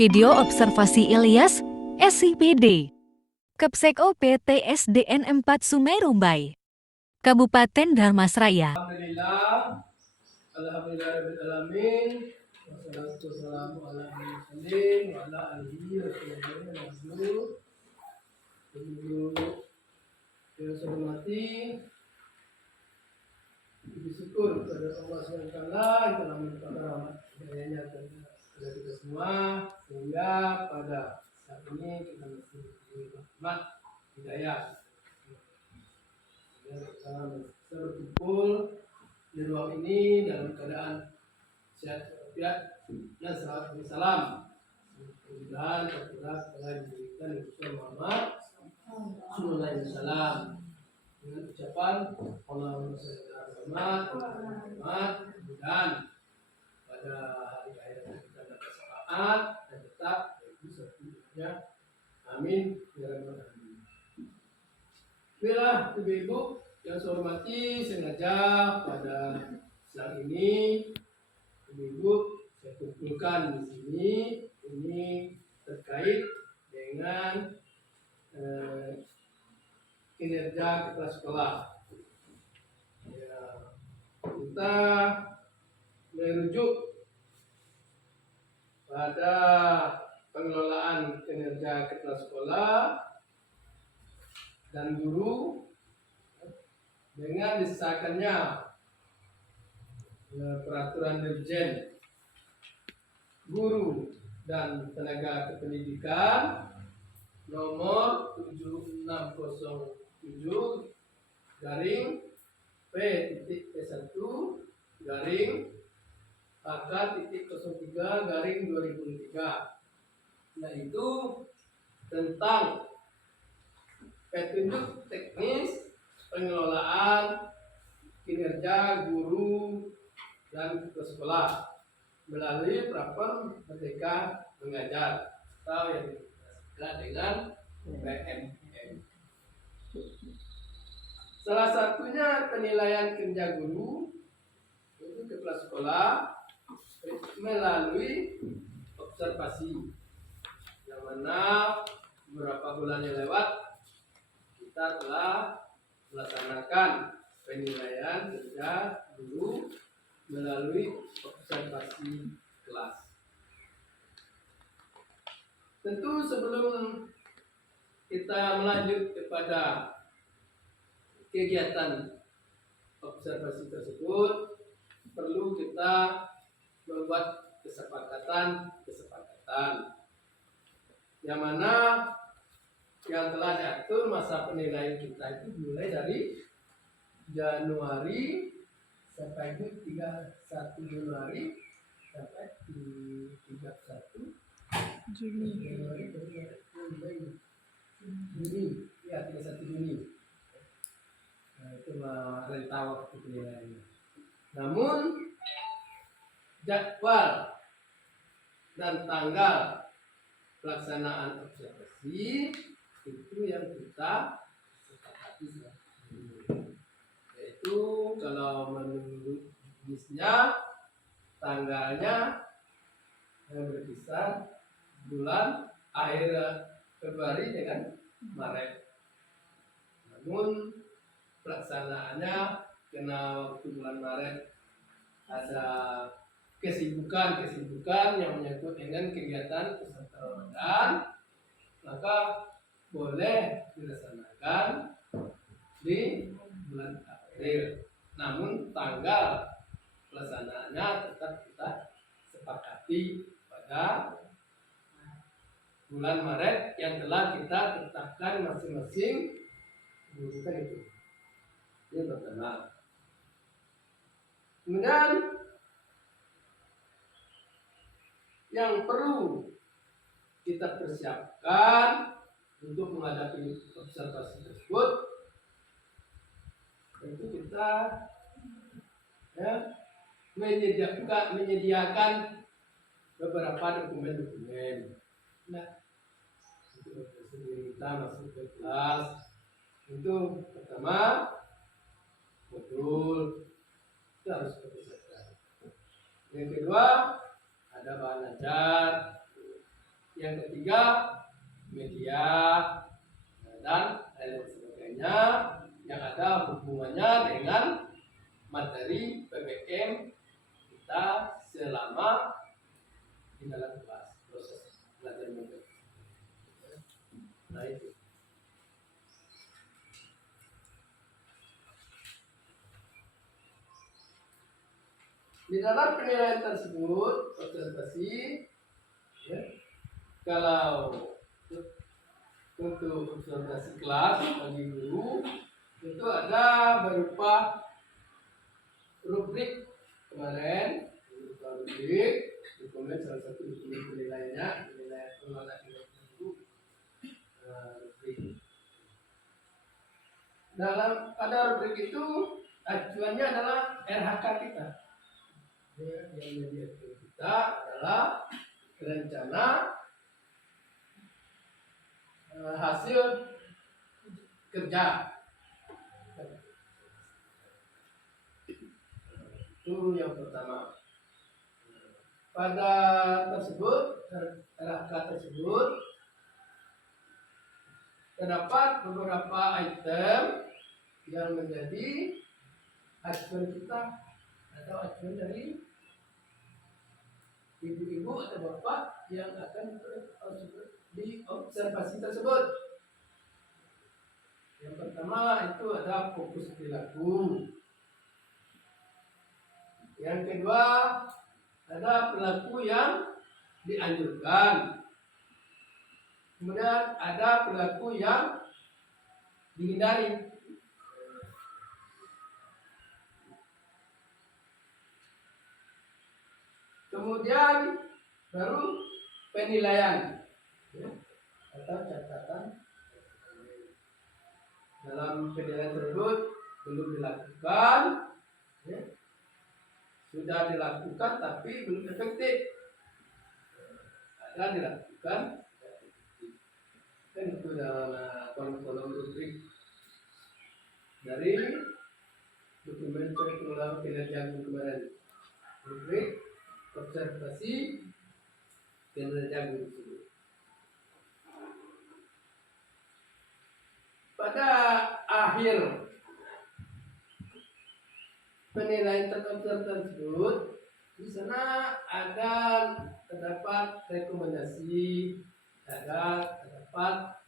Video observasi Ilyas, SIPD, Kepsek OP TSDN 4 Sungai Rumbai, Kabupaten Dharmasraya. Alhamdulillah, alhamdulillahirobbilalamin, wassalatu wassalamu ala mursalin wa ala alihi wa sahbihi. Yang saya hormati, bersyukur kepada Allah SWT yang telah melimpahkan rahmat hidayahnya kepada kita semua, sehingga pada saat ini kita masih diberi rahmat hidayah. Kita berkumpul di ruang ini dalam keadaan sehat walafiat dan salam salam. Mudah-mudahan kita telah diberikan Nabi Muhammad sallallahu alaihi wasallam dengan ucapan Allahumma shalli ala Muhammad. Mudah-mudahan pada hari akhir kita dapat syafaat dan tetap yaitu seterusnya. Amin ya rabbal alamin. Bila ibu-ibu yang saya hormati, sengaja pada siang ini ibu-ibu saya kumpulkan di sini ini terkait dengan kinerja kepala sekolah. Ya, kita merujuk pada pengelolaan kinerja kepala sekolah dan guru dengan disahkannya peraturan dirjen guru dan tenaga kependidikan nomor 7607 garing P.T1 garing AK.03 garing 2003, yaitu tentang petunjuk teknis pengelolaan kinerja guru dan kepala sekolah melalui Praper Merdeka Mengajar atau yang disebut dengan PMM. Salah satunya penilaian kinerja guru untuk kepala sekolah melalui observasi, yang mana beberapa bulan yang lewat kita telah melaksanakan penilaian kinerja guru melalui observasi kelas. Tentu sebelum kita melanjut kepada kegiatan observasi tersebut, perlu kita membuat kesepakatan yang mana yang telah diatur masa penilaian kita itu mulai dari Januari sampai 31 Januari sampai 31 Juni ya 31 Juni. Nah, itu rentang waktu penilaiannya. Namun jadwal dan tanggal pelaksanaan observasi itu yang kita sepakati, yaitu kalau menurut bisnya tanggalnya berkisar bulan akhir Februari dengan Maret. Namun pelaksanaannya karena waktu bulan Maret ada kesibukan yang menyangkut dengan kegiatan peserta Ramadan, maka boleh dilaksanakan di bulan April. Namun tanggal pelaksanaannya tetap kita sepakati pada bulan Maret yang telah kita tetapkan masing-masing bukan itu. Ini pertama. Kemudian yang perlu kita persiapkan untuk menghadapi observasi tersebut, tentu kita menyediakan beberapa dokumen. Nah, kita masuk ke kelas itu pertama modul itu harus dipersiapkan. Yang kedua ada bahan ajar, Yang ketiga, media dan lain sebagainya yang ada hubungannya dengan materi PPM kita selama di dalam kelas proses belajar mengajar. Nah itu. Di dalam penilaian tersebut observasi, ya, kalau untuk observasi kelas bagi guru itu ada berupa rubrik kemarin, berupa rubrik dokumen, salah satu dokumen penilaiannya, penilaian pengelolaan guru, rubrik. Dalam pada rubrik itu acuannya adalah RHK kita. Yang menjadi kita adalah rencana hasil kerja. Itu yang pertama. Pada tersebut, RHK tersebut terdapat beberapa item yang menjadi acuan kita atau acuan dari ibu-ibu atau bapak yang akan di observasi tersebut. Yang pertama itu ada fokus perilaku. Yang kedua ada perilaku yang dianjurkan. Kemudian ada perilaku yang dihindari. Kemudian baru penilaian, ya, atau catatan. Dalam penilaian tersebut belum dilakukan, ya, sudah dilakukan tapi belum efektif. Ada dilakukan, kan itu dalam kolom-kolom rubrik dari dokumen pengelolaan kinerja kemarin. Rubrik observasi kinerja guru tersebut. Pada akhir penilaian tersebut, di sana ada terdapat rekomendasi, terdapat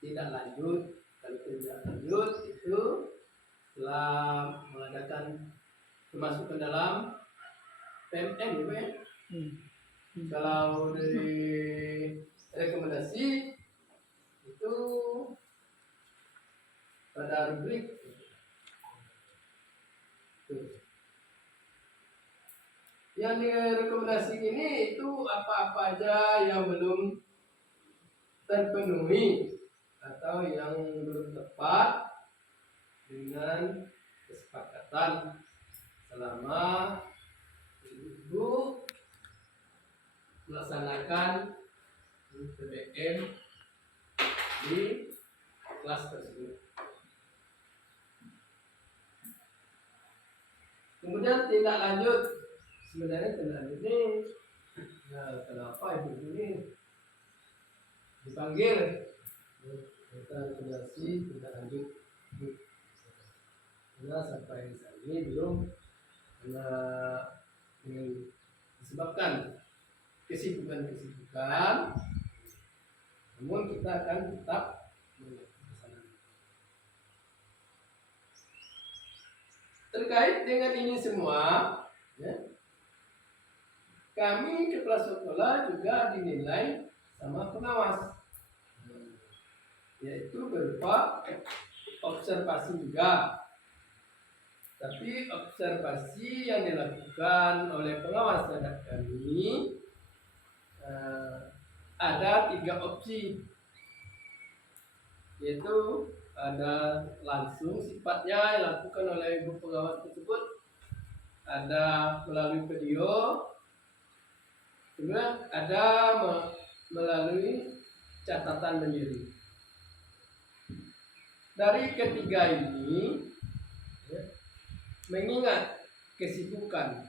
tidak lanjut. Kalau tidak lanjut itu setelah mengadakan kemasukan dalam PMN, ya. Kalau dari rekomendasi itu pada rubrik yang direkomendasi ini itu apa-apa aja yang belum terpenuhi atau yang belum tepat dengan kesepakatan selama ibu melaksanakan PPM di kelas tersebut. Kemudian tindak lanjut, sebenarnya tindak lanjut ini, nah, kenapa ibu ini dipanggil? Kita rekomendasi tindak lanjut, karena sampai saat ini belum, karena disebabkan kesibukan, namun kita akan tetap terkait dengan ini semua, ya, kami kepala sekolah juga dinilai sama pengawas, yaitu berupa observasi juga. Tapi observasi yang dilakukan oleh pengawas terhadap kami ada 3 opsi, yaitu ada langsung sifatnya yang dilakukan oleh ibu pengawas tersebut, ada melalui video, kemudian ada melalui catatan mandiri. Dari ketiga ini, ya, mengingat kesibukan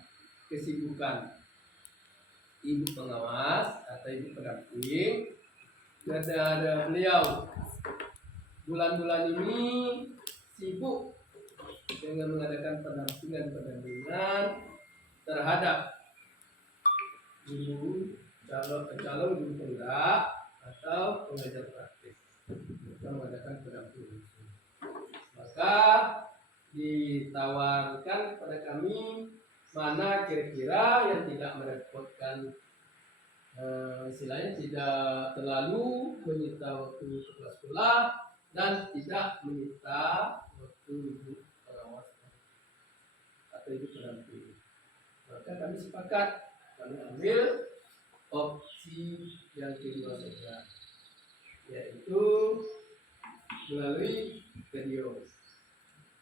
ibu pengawas atau ibu pendamping. Ada beliau bulan-bulan ini sibuk dengan mengadakan pendampingan terhadap guru calon guru penggerak atau pengajar praktik. Kita mengadakan pendampingan. Maka ditawarkan kepada kami mana kira-kira yang tidak merepotkan, istilahnya tidak terlalu menyita waktu sekolah dan tidak menyita waktu ibu pengawas atau ibu pendamping. Maka kami sepakat, kami ambil opsi yang kedua saja, yaitu melalui video.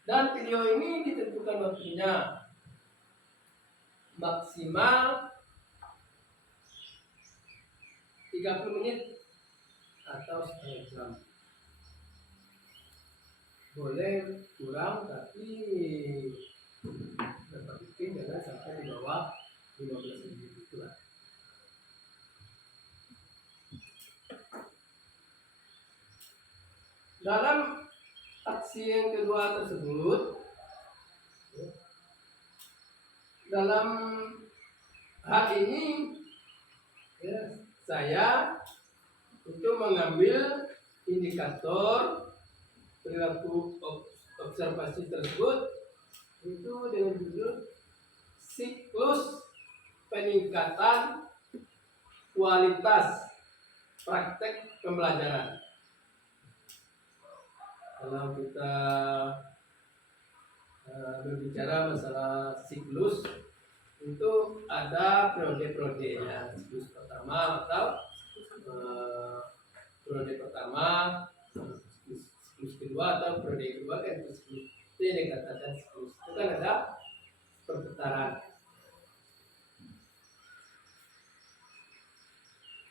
Dan video ini ditentukan waktunya maksimal 30 menit atau setengah jam. Boleh kurang, tapi dapat bikin jangan sampai di bawah 15 menit itulah. Dalam aksi yang kedua tersebut, dalam hal ini saya itu mengambil indikator perilaku observasi tersebut itu dengan judul siklus peningkatan kualitas praktek pembelajaran. Kalau kita berbicara masalah siklus, itu ada periode-periodenya. Siklus pertama atau periode pertama, siklus kedua atau periode kedua kan siklus. Itu yang dikatakan siklus. Itu kan ada perputaran.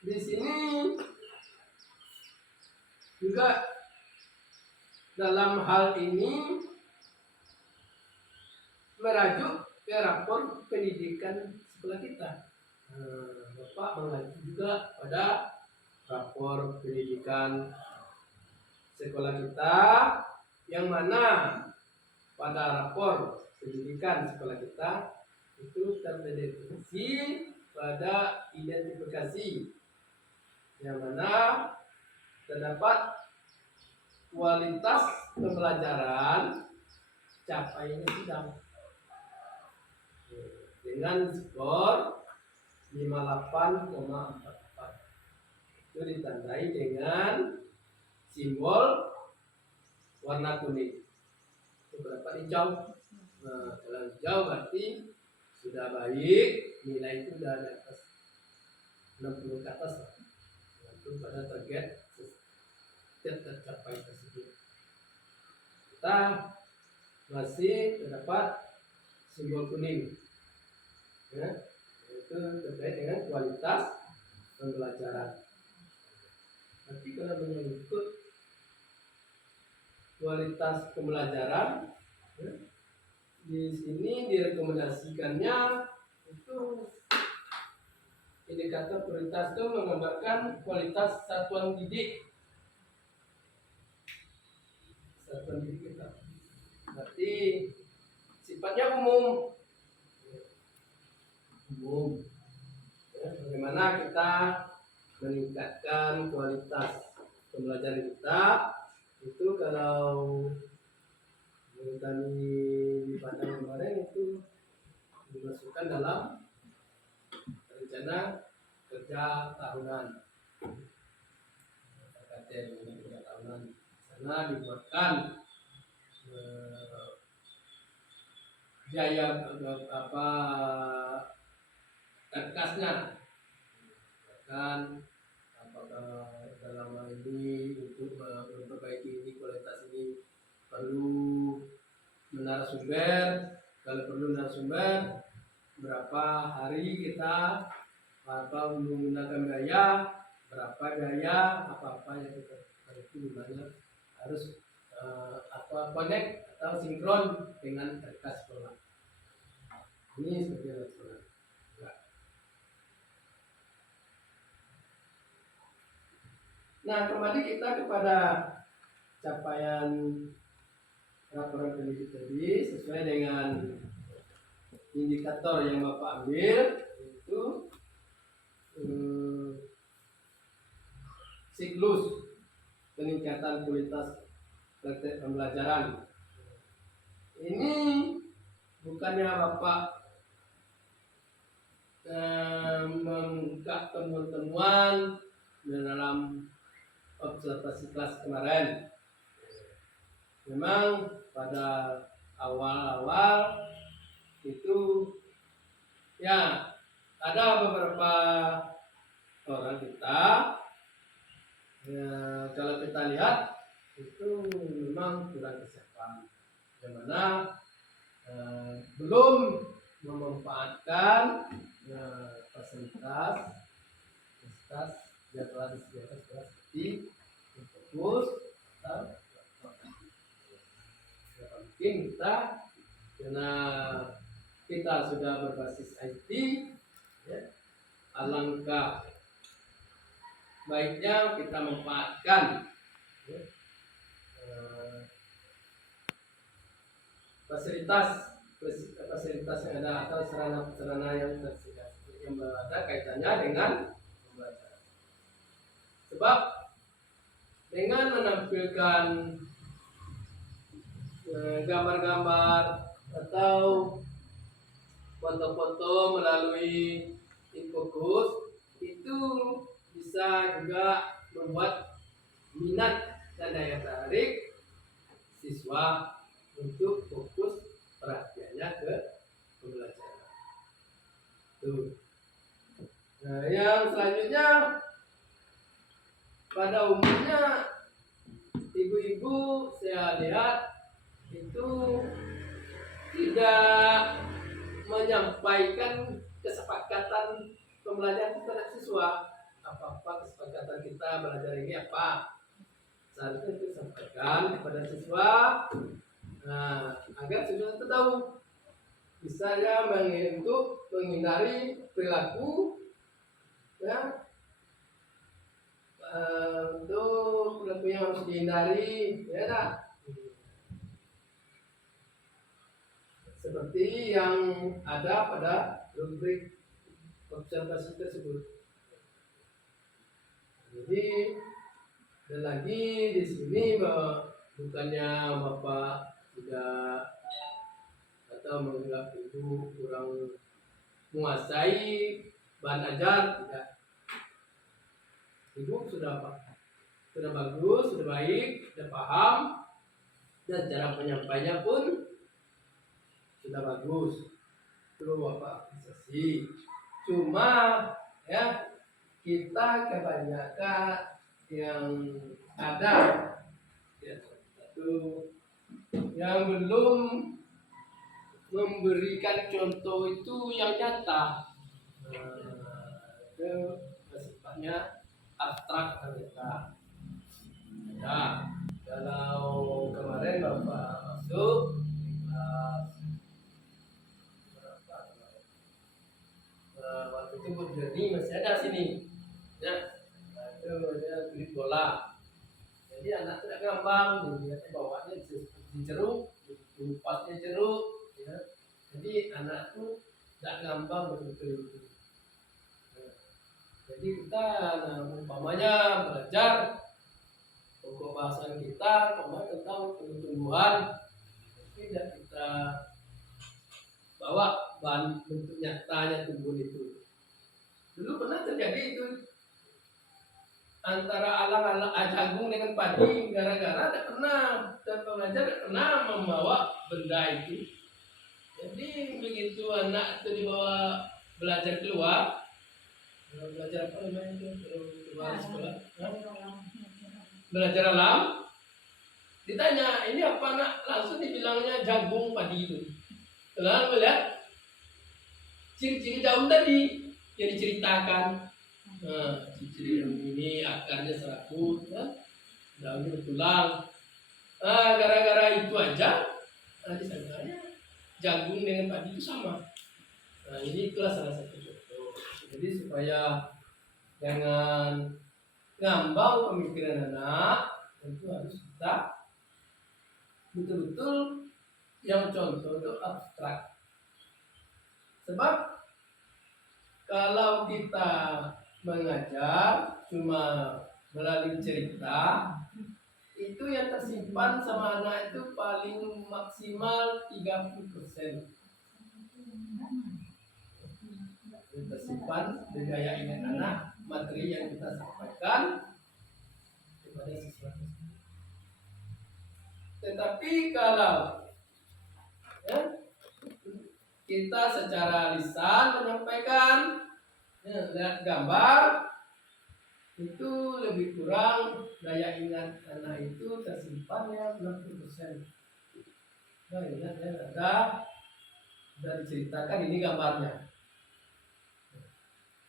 Di sini juga dalam hal ini merajuk ke rapor pendidikan sekolah kita. Bapak mengacu juga pada rapor pendidikan sekolah kita, yang mana pada rapor pendidikan sekolah kita itu terdeteksi pada identifikasi yang mana terdapat kualitas pembelajaran capainya sedang dengan skor 58,44. Itu ditandai dengan simbol warna kuning. Itu berapa hijau? Nah, kalau hijau berarti sudah baik, nilai itu sudah di atas 60 ke atas. Itu pada target tercapai tersebut. Kita masih terdapat simbol kuning, ya, itu terkait dengan kualitas pembelajaran. Nanti kalau menyangkut kualitas pembelajaran, ya, di sini direkomendasikannya itu indikator prioritas itu menggambarkan kualitas satuan didik. Satuan didik kita. Berarti sifatnya umum. Ya, bagaimana kita meningkatkan kualitas pembelajaran kita itu kalau kami di Padang kemarin itu dimasukkan dalam rencana kerja tahunan. Kerja tahunan. Sana dibuatkan biaya apa kerkasnya, kan apakah dalam hal ini untuk memperbaiki ini kualitas ini perlu narasumber, kalau perlu narasumber berapa hari kita apa menggunakan biaya, berapa biaya apa yang kita itu dimana harus apa connect atau sinkron dengan kertas sekolah. Ini seperti sekolah. Nah, kembali kita kepada capaian laporan pendidik tadi sesuai dengan indikator yang Bapak ambil, yaitu siklus peningkatan kualitas praktek pembelajaran. Ini bukannya Bapak membuka temuan-temuan dalam observasi kelas kemarin. Memang pada awal-awal itu ya ada beberapa orang kita ya, kalau kita lihat itu memang kurang kesiapan, yang mana belum memanfaatkan fasilitas yang telah disediakan seperti fokus mungkin kita karena kita sudah berbasis IT ya, alangkah baiknya kita manfaatkan ya, fasilitas yang ada atau sarana yang tersedia yang ada kaitannya dengan pembelajaran. Sebab dengan menampilkan gambar-gambar atau foto-foto melalui infokus itu bisa juga membuat minat dan daya tarik siswa untuk fokus perhatiannya ke pembelajaran. Tuh. Nah, yang selanjutnya pada umumnya ibu-ibu saya lihat itu tidak menyampaikan kesepakatan pembelajaran kepada siswa. Apa kesepakatan kita belajar ini apa? Seharusnya itu disampaikan kepada siswa agar siswa itu tahu. Misalnya untuk menghindari perilaku ya, untuk perilaku yang harus dihindari ya nah. Seperti yang ada pada rubrik observasi tersebut. Jadi dan lagi di sini bukannya Bapak tidak atau menganggap ibu kurang menguasai bahan ajar, tidak. Ibu sudah bagus, sudah baik, sudah paham, dan cara penyampainya pun sudah bagus. Itu Bapak apresiasi. Cuma ya kita kebanyakan yang ada ya, satu yang belum memberikan contoh itu yang nyata. Itu sifatnya abstrak ternyata. Ya, kalau kemarin Bapak masuk waktu itu Bu Jerni masih ada sini ya, nah, itu dia kulit bola, jadi anak tidak gampang dilihatnya bawahnya di jeruk, kupasnya jeruk ya. Jadi anak itu tidak gampang betul-betul itu. Nah, jadi kita umpamanya belajar pokok bahasan kita tentang tumbuh-tumbuhan, tidak kita bawa bahan bentuk nyatanya tumbuh itu. Dulu pernah terjadi itu antara alang-alang jagung dengan padi, gara-gara tidak pernah dan pengajar tidak pernah membawa benda itu. Jadi begitu anak itu dibawa belajar keluar, belajar apa namanya itu keluar sekolah, belajar alam, ditanya ini apa nak, langsung dibilangnya jagung padi itu. Setelah melihat ciri-ciri daun tadi yang diceritakan, ciri-ciri daun ini akarnya serakut, daunnya bertulang. Gara-gara itu aja, disangkanya jagung dengan padi itu sama. Nah, ini itulah salah satu contoh. Jadi supaya jangan ngambang pemikiran anak, tentu harus kita betul-betul yang contoh itu abstrak. Sebab kalau kita mengajar cuma melalui cerita, itu yang tersimpan sama anak itu paling maksimal 30%. Yang tersimpan di daya ingat anak, materi yang kita sampaikan kepada siswa. Tetapi kalau ya, kita secara lisan menyampaikan, ya, lihat gambar, itu lebih kurang daya ingat anak itu tersimpan ya 60%. Nah, ingat ya, ada diceritakan ini gambarnya.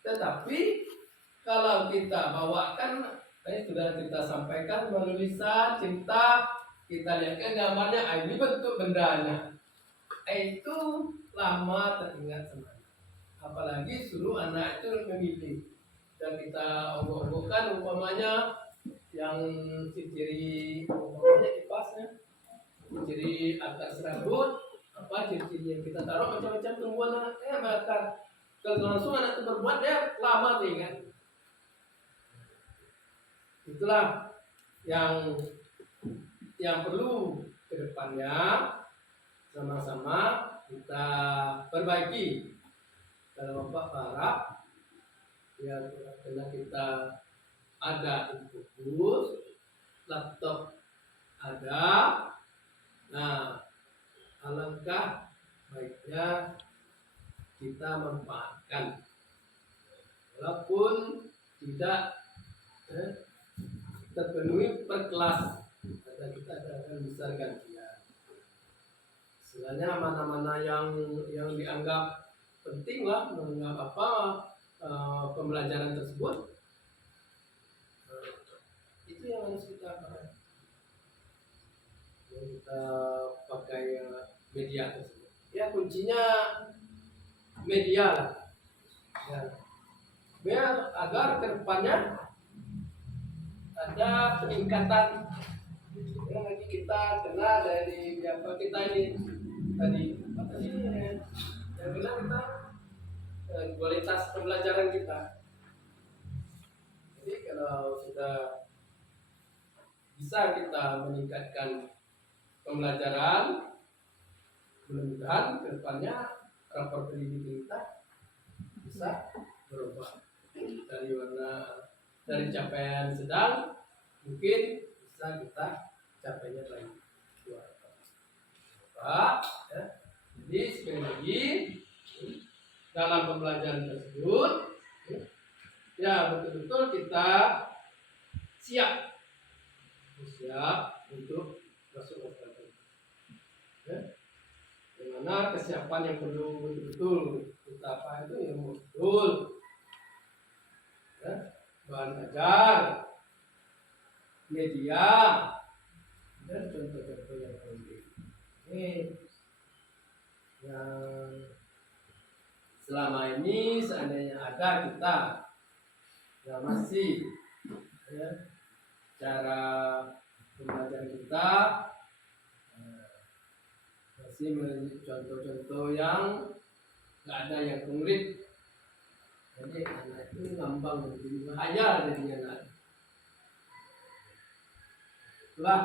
Tetapi kalau kita bawakan, sudah kita sampaikan melalui lisan, cerita, kita lihatkan gambarnya, ini bentuk bendanya. Itu lama teringat semuanya. Apalagi suruh anak itu memilih. Dan kita obok-obokkan umpamanya yang ciri-ciri umpamanya kipasnya, ciri atas rambut, apa ciri-ciri yang kita taruh macam-macam tumbuhan anak, bahkan kalau langsung anak itu berbuat dia lama teringat. Itulah yang perlu kedepannya sama-sama kita perbaiki. Kalau Bapak harap ya karena kita ada infus, laptop ada, nah alangkah baiknya kita manfaatkan walaupun tidak terpenuhi per kelas, karena kita akan besar gantian. Istilahnya mana-mana yang dianggap penting lah, menganggap apa pembelajaran tersebut, itu yang harus kita pakai. Yang kita pakai media tersebut. Ya kuncinya media lah. Ya. Biar agar kedepannya ada peningkatan. Ya, nanti kita kenal dari apa kita ini tadi yang bilang kita kualitas pembelajaran kita. Jadi kalau sudah bisa kita meningkatkan pembelajaran, mudah-mudahan kedepannya rapor pendidikan kita bisa berubah dari capaian sedang mungkin bisa kita capainya lagi Pak, ya. Jadi sekali lagi dalam pembelajaran tersebut ya betul-betul kita siap untuk masuk masyarakat. Ya. Dimana kesiapan yang perlu betul-betul kita apa itu yang betul, ya. Bahan ajar, media, dan contoh-contoh yang penting. Ini yang selama ini seandainya ada kita yang masih ya, cara pembelajaran kita masih contoh-contoh yang nggak ada yang konkret, jadi anak itu ngambang jadi bahaya jadinya anak. Itulah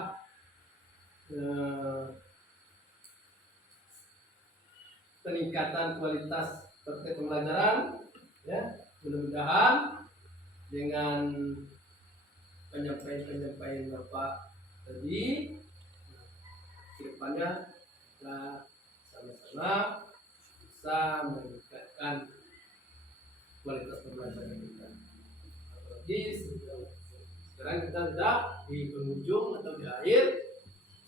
peningkatan kualitas praktek pembelajaran, ya mudah-mudahan dengan penyampaian Bapak tadi kedepannya kita sama-sama bisa meningkatkan kualitas pembelajaran kita. Apalagi sekarang kita sudah di penghujung atau di akhir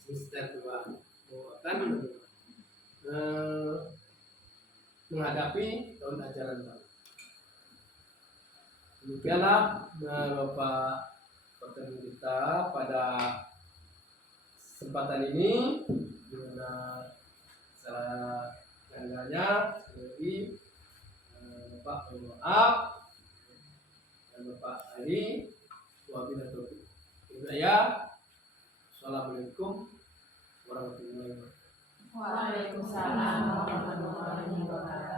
semester 2 akan menghadapi tahun ajaran baru. Demikianlah Bapak pertemuan kita pada kesempatan ini, dimana salah tanggalnya sekali Bapak mohon maaf dan Bapak Ali Wabillahi taufiq hidayah. Assalamualaikum warahmatullahi wabarakatuh. Waalaikumsalam warahmatullahi wabarakatuh.